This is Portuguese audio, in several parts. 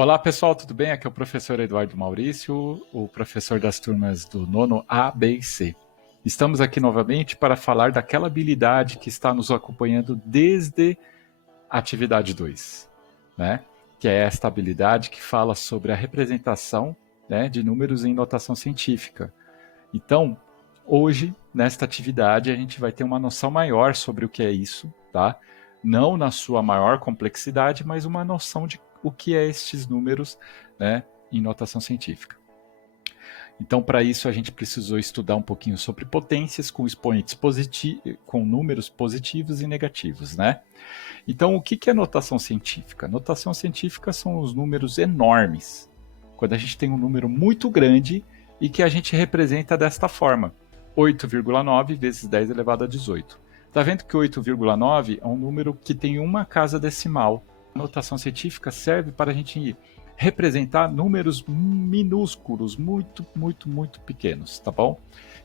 Olá pessoal, tudo bem? Aqui é o professor Eduardo Maurício, o professor das turmas do nono A, B e C. Estamos aqui novamente para falar daquela habilidade que está nos acompanhando desde a atividade 2, né? Que é esta habilidade que fala sobre a representação, né, de números em notação científica. Então, hoje, nesta atividade, a gente vai ter uma noção maior sobre o que é isso, tá? Não na sua maior complexidade, mas uma noção de o que é estes números, né, em notação científica. Então, para isso, a gente precisou estudar um pouquinho sobre potências com expoentes com números positivos e negativos, né? Então, o que é notação científica? Notação científica são os números enormes. Quando a gente tem um número muito grande e que a gente representa desta forma: 8,9 vezes 10 elevado a 18. Está vendo que 8,9 é um número que tem uma casa decimal. A notação científica serve para a gente representar números minúsculos, muito pequenos, tá bom?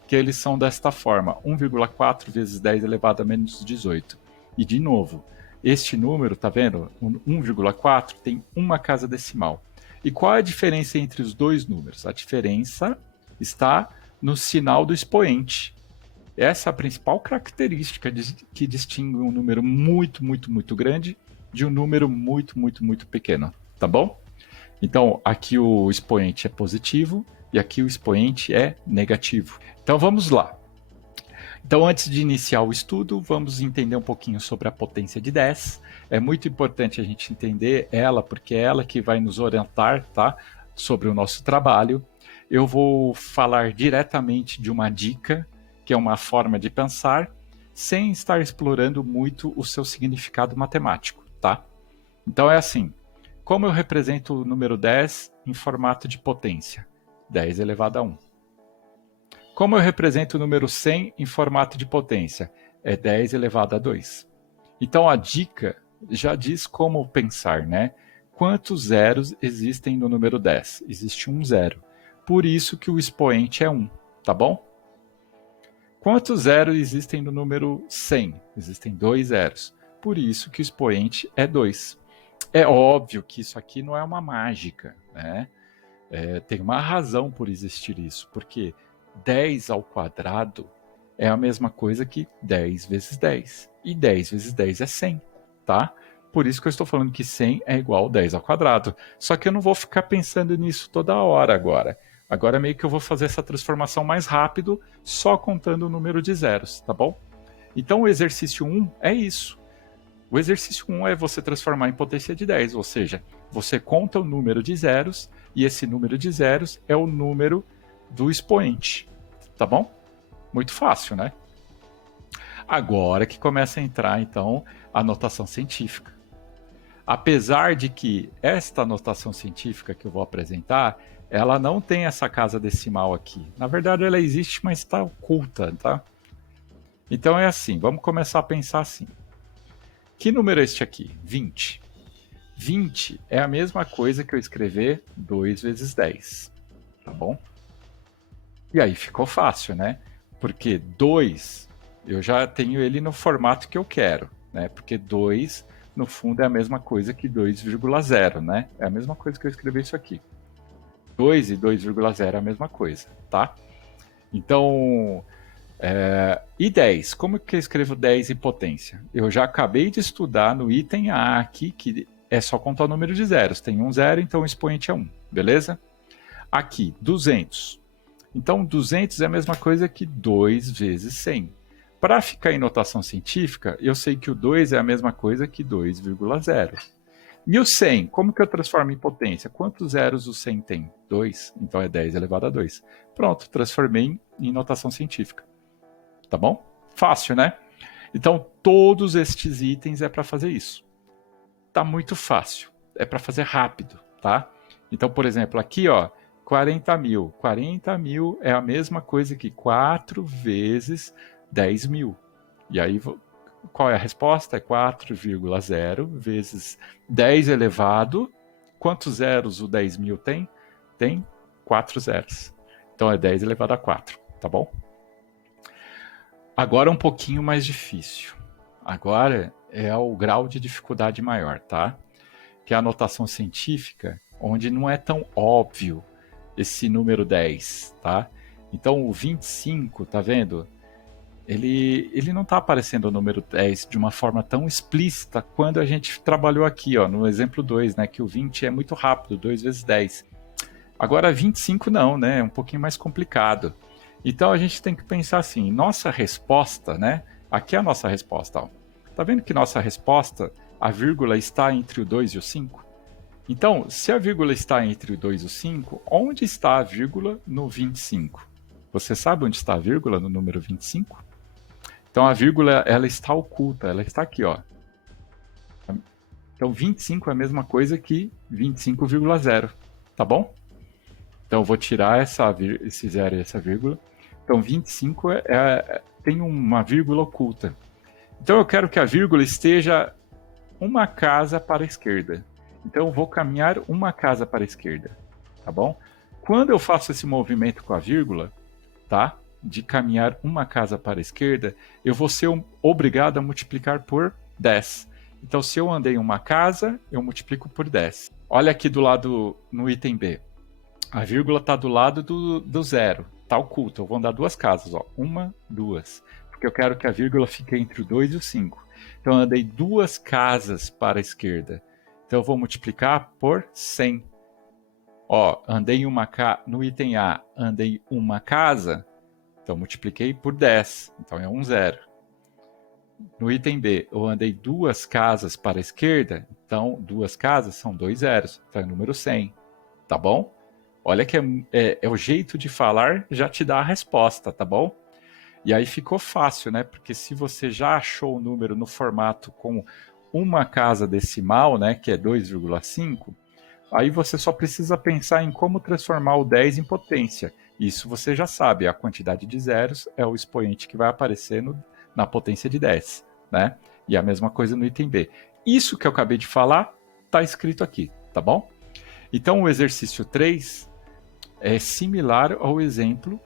Que eles são desta forma: 1,4 vezes 10 elevado a menos 18. E de novo, este número, tá vendo? 1,4 tem uma casa decimal. E qual é a diferença entre os dois números? A diferença está no sinal do expoente. Essa é a principal característica que distingue um número muito grande de um número muito pequeno, tá bom? Então, aqui o expoente é positivo e aqui o expoente é negativo. Então, vamos lá. Então, antes de iniciar o estudo, vamos entender um pouquinho sobre a potência de 10. É muito importante a gente entender ela, porque é ela que vai nos orientar, tá, sobre o nosso trabalho. Eu vou falar diretamente de uma dica, que é uma forma de pensar, sem estar explorando muito o seu significado matemático, tá? Então é assim: como eu represento o número 10 em formato de potência? 10 elevado a 1. Como eu represento o número 100 em formato de potência? É 10 elevado a 2. Então a dica já diz como pensar, né? Quantos zeros existem no número 10? Existe um zero. Por isso que o expoente é 1, tá bom? Quantos zeros existem no número 100? Existem 2 zeros. Por isso que o expoente é 2. É óbvio que isso aqui não é uma mágica, né? Tem uma razão por existir isso, porque 10 ao quadrado é a mesma coisa que 10 vezes 10. E 10 vezes 10 é 100, tá? Por isso que eu estou falando que 100 é igual a 10 ao quadrado. Só que eu não vou ficar pensando nisso toda hora agora. Agora meio que eu vou fazer essa transformação mais rápido, só contando o número de zeros, tá bom? Então o exercício 1 é isso. O exercício 1 é você transformar em potência de 10, ou seja, você conta o número de zeros e esse número de zeros é o número do expoente, tá bom? Muito fácil, né? Agora que começa a entrar, então, a notação científica. Apesar de que esta notação científica que eu vou apresentar, ela não tem essa casa decimal aqui. Na verdade, ela existe, mas está oculta, tá? Então é assim, vamos começar a pensar assim. Que número é este aqui? 20. 20 é a mesma coisa que eu escrever 2 vezes 10, tá bom? E aí ficou fácil, né? Porque 2, eu já tenho ele no formato que eu quero, né? Porque 2, no fundo, é a mesma coisa que 2,0, né? É a mesma coisa que eu escrever isso aqui. 2 e 2,0 é a mesma coisa, tá? Então, e 10? Como que eu escrevo 10 em potência? Eu já acabei de estudar no item A aqui, que é só contar o número de zeros. Tem um zero, então o expoente é 1, beleza? Aqui, 200. Então, 200 é a mesma coisa que 2 vezes 100. Para ficar em notação científica, eu sei que o 2 é a mesma coisa que 2,0. E o 100, como que eu transformo em potência? Quantos zeros o 100 tem? 2, então é 10 elevado a 2. Pronto, transformei em notação científica. Tá bom? Fácil, né? Então, todos estes itens é para fazer isso. Tá muito fácil. É para fazer rápido, tá? Então, por exemplo, aqui, ó, 40 mil. 40 mil é a mesma coisa que 4 vezes 10 mil. E aí, qual é a resposta? É 4,0 vezes 10 elevado. Quantos zeros o 10 mil tem? Tem 4 zeros. Então, é 10 elevado a 4, tá bom? Agora um pouquinho mais difícil. Agora é o grau de dificuldade maior, tá? Que é a notação científica, onde não é tão óbvio esse número 10, tá? Então o 25, tá vendo? Ele não está aparecendo o número 10 de uma forma tão explícita quando a gente trabalhou aqui, ó, no exemplo 2, né, que o 20 é muito rápido, 2 vezes 10. Agora 25 não, né, é um pouquinho mais complicado. Então a gente tem que pensar assim, nossa resposta, né, aqui é a nossa resposta, ó. Tá vendo que nossa resposta, a vírgula está entre o 2 e o 5? Então, se a vírgula está entre o 2 e o 5, onde está a vírgula no 25? Você sabe onde está a vírgula no número 25? Então a vírgula ela está oculta, ela está aqui, ó. Então 25 é a mesma coisa que 25,0, tá bom? Então eu vou tirar esse zero e essa vírgula. Então 25 tem uma vírgula oculta. Então eu quero que a vírgula esteja uma casa para a esquerda. Então eu vou caminhar uma casa para a esquerda, tá bom? Quando eu faço esse movimento com a vírgula, tá? De caminhar uma casa para a esquerda, eu vou ser obrigado a multiplicar por 10. Então, se eu andei uma casa, eu multiplico por 10. Olha aqui do lado, no item B. A vírgula está do lado do zero. Está oculto. Eu vou andar duas casas. Ó. Uma, duas. Porque eu quero que a vírgula fique entre o 2 e o 5. Então, eu andei duas casas para a esquerda. Então, eu vou multiplicar por 100. Ó, andei no item A, andei uma casa. Então, multipliquei por 10, então é 0. No item B, eu andei duas casas para a esquerda, então duas casas são 2 zeros, então é número 100, tá bom? Olha que é o jeito de falar, já te dá a resposta, tá bom? E aí ficou fácil, né? Porque se você já achou o número no formato com uma casa decimal, né, que é 2,5, aí você só precisa pensar em como transformar o 10 em potência. Isso você já sabe, a quantidade de zeros é o expoente que vai aparecer na potência de 10, né? E a mesma coisa no item B. Isso que eu acabei de falar está escrito aqui, tá bom? Então o exercício 3 é similar ao exemplo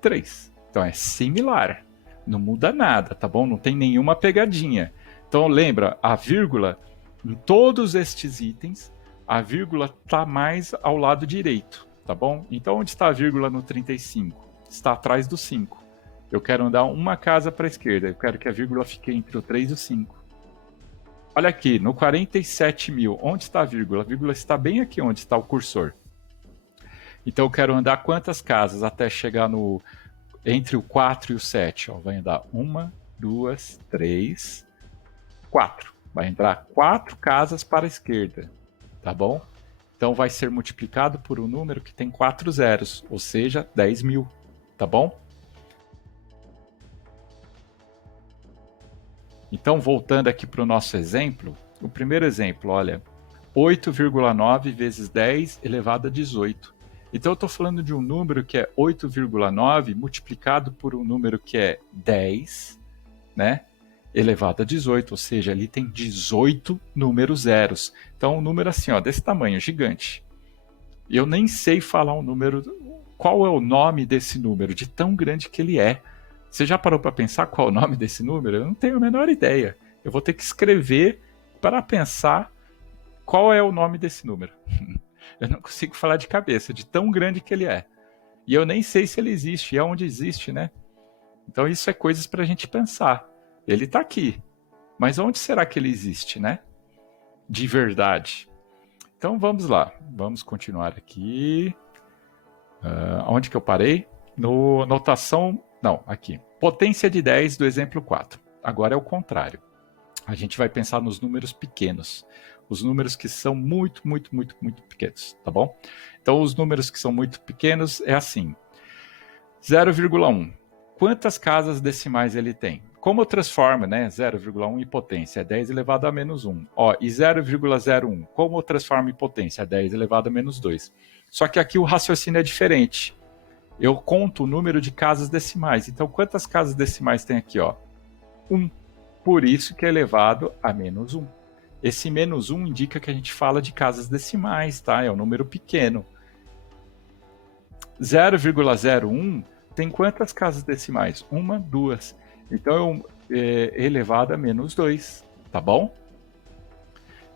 3. Então é similar, não muda nada, tá bom? Não tem nenhuma pegadinha. Então lembra, a vírgula, em todos estes itens, a vírgula está mais ao lado direito, tá bom? Então onde está a vírgula no 35? Está atrás do 5. Eu quero andar uma casa para a esquerda, eu quero que a vírgula fique entre o 3 e o 5. Olha aqui, no 47.000, onde está a vírgula? A vírgula está bem aqui onde está o cursor. Então eu quero andar quantas casas até chegar entre o 4 e o 7? Ó, vai andar 1, 2, 3, 4. Vai entrar 4 casas para a esquerda, tá bom? Então vai ser multiplicado por um número que tem 4 zeros, ou seja, 10.000, tá bom? Então, voltando aqui para o nosso exemplo, o primeiro exemplo, olha, 8,9 vezes 10 elevado a 18. Então, eu estou falando de um número que é 8,9 multiplicado por um número que é 10, né? Elevado a 18, ou seja, ali tem 18 números zeros. Então, um número assim, ó, desse tamanho, gigante. Eu nem sei falar um número, qual é o nome desse número, de tão grande que ele é. Você já parou para pensar qual é o nome desse número? Eu não tenho a menor ideia. Eu vou ter que escrever para pensar qual é o nome desse número. Eu não consigo falar de cabeça, de tão grande que ele é. E eu nem sei se ele existe, e aonde existe, né? Então isso é coisas para a gente pensar. Ele está aqui, mas onde será que ele existe, né? De verdade. Então vamos lá, vamos continuar aqui. Onde que eu parei? No notação, não, aqui. Potência de 10 do exemplo 4. Agora é o contrário. A gente vai pensar nos números pequenos. Os números que são muito pequenos, tá bom? Então os números que são muito pequenos é assim. 0,1. Quantas casas decimais ele tem? Como eu transformo, né, 0,1 em potência? É 10 elevado a menos 1. Ó, e 0,01, como eu transformo em potência? É 10 elevado a menos 2. Só que aqui o raciocínio é diferente. Eu conto o número de casas decimais. Então, quantas casas decimais tem aqui? Ó? 1. Por isso que é elevado a menos 1. Esse menos 1 indica que a gente fala de casas decimais, tá? É um número pequeno. 0,01 tem quantas casas decimais? 1, 2. Então, é elevado a menos 2, tá bom?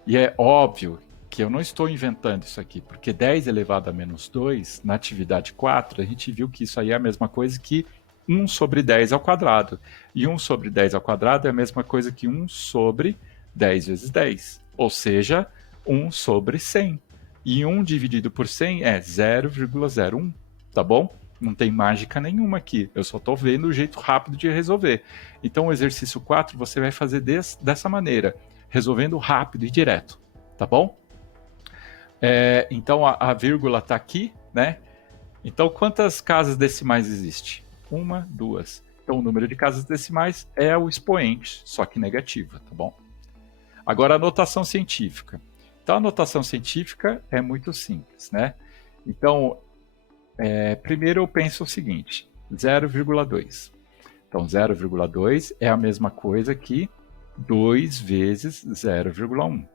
E é óbvio que eu não estou inventando isso aqui, porque 10 elevado a menos 2, na atividade 4, a gente viu que isso aí é a mesma coisa que 1 sobre 10 ao quadrado. E 1 sobre 10 ao quadrado é a mesma coisa que 1 sobre 10 vezes 10, ou seja, 1 sobre 100. E 1 dividido por 100 é 0,01, tá bom? Não tem mágica nenhuma aqui, eu só estou vendo o jeito rápido de resolver. Então o exercício 4 você vai fazer dessa maneira, resolvendo rápido e direto, tá bom? Então a vírgula está aqui, né? Então quantas casas decimais existe? 1, 2. Então o número de casas decimais é o expoente, só que negativa, tá bom? Agora a notação científica. Então a notação científica é muito simples, né? Então, primeiro eu penso o seguinte, 0,2. Então 0,2 é a mesma coisa que 2 vezes 0,1.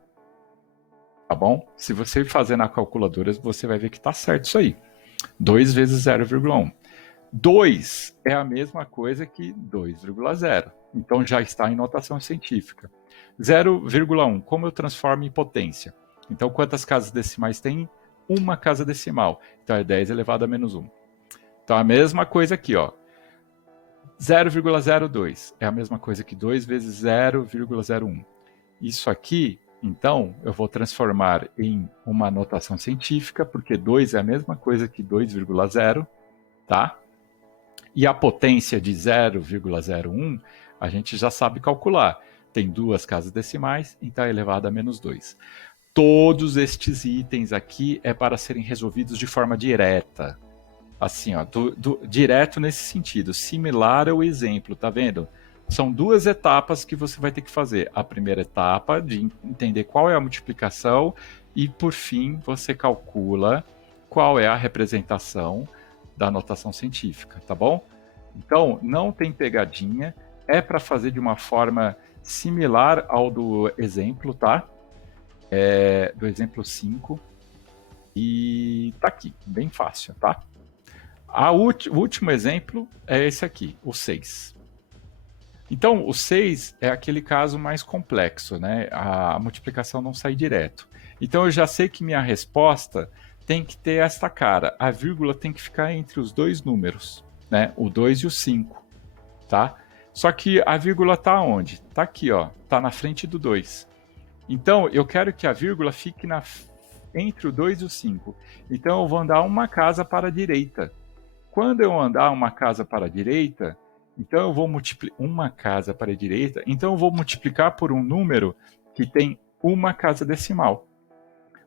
Tá bom? Se você fazer na calculadora, você vai ver que está certo isso aí. 2 vezes 0,1. 2 é a mesma coisa que 2,0. Então já está em notação científica. 0,1, como eu transformo em potência? Então quantas casas decimais tem? Uma casa decimal. Então é 10 elevado a menos 1. Então a mesma coisa aqui, ó. 0,02 é a mesma coisa que 2 vezes 0,01. Isso aqui, então, eu vou transformar em uma notação científica, porque 2 é a mesma coisa que 2,0, tá? E a potência de 0,01, a gente já sabe calcular. Tem duas casas decimais, então é elevado a menos 2. Todos estes itens aqui é para serem resolvidos de forma direta. Assim, ó, direto nesse sentido, similar ao exemplo, tá vendo? São duas etapas que você vai ter que fazer. A primeira etapa de entender qual é a multiplicação e, por fim, você calcula qual é a representação da notação científica, tá bom? Então, não tem pegadinha, é para fazer de uma forma similar ao do exemplo, tá? Do exemplo 5. E tá aqui, bem fácil, tá? O último exemplo é esse aqui, o 6. Então, o 6 é aquele caso mais complexo, né? A multiplicação não sai direto. Então, eu já sei que minha resposta tem que ter esta cara. A vírgula tem que ficar entre os dois números, né? O 2 e o 5, tá? Só que a vírgula está onde? Está aqui, ó. Está na frente do 2. Então, eu quero que a vírgula fique entre o 2 e o 5. Então, eu vou andar uma casa para a direita. Quando eu andar uma casa para a direita, então eu vou multiplicar uma casa para a direita, então eu vou multiplicar por um número que tem uma casa decimal.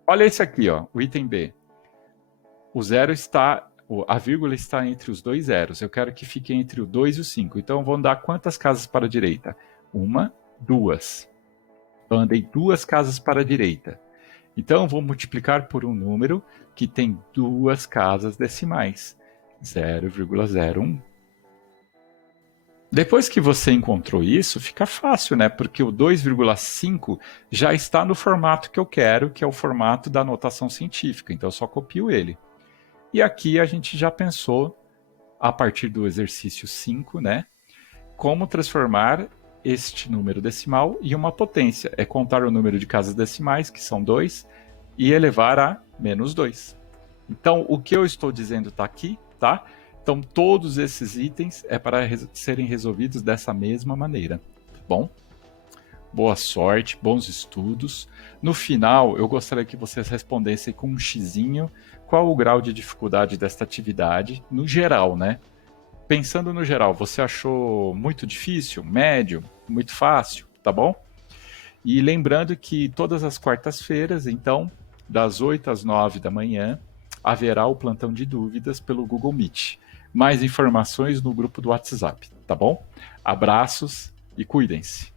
Olha esse aqui, ó, o item B. A vírgula está entre os dois zeros. Eu quero que fique entre o 2 e o 5. Então eu vou andar quantas casas para a direita? 1, 2. Eu andei 2 casas para a direita. Então eu vou multiplicar por um número que tem 2 casas decimais. 0,01. Depois que você encontrou isso, fica fácil, né? Porque o 2,5 já está no formato que eu quero, que é o formato da notação científica. Então eu só copio ele. E aqui a gente já pensou, a partir do exercício 5, né? Como transformar este número decimal em uma potência. É contar o número de casas decimais, que são 2, e elevar a menos 2. Então, o que eu estou dizendo está aqui, tá? Então, todos esses itens é para serem resolvidos dessa mesma maneira, tá bom? Boa sorte, bons estudos. No final, eu gostaria que vocês respondessem com um xizinho qual o grau de dificuldade desta atividade, no geral, né? Pensando no geral, você achou muito difícil, médio, muito fácil, tá bom? E lembrando que todas as quartas-feiras, então, das 8 às 9 da manhã, haverá o plantão de dúvidas pelo Google Meet. Mais informações no grupo do WhatsApp, tá bom? Abraços e cuidem-se.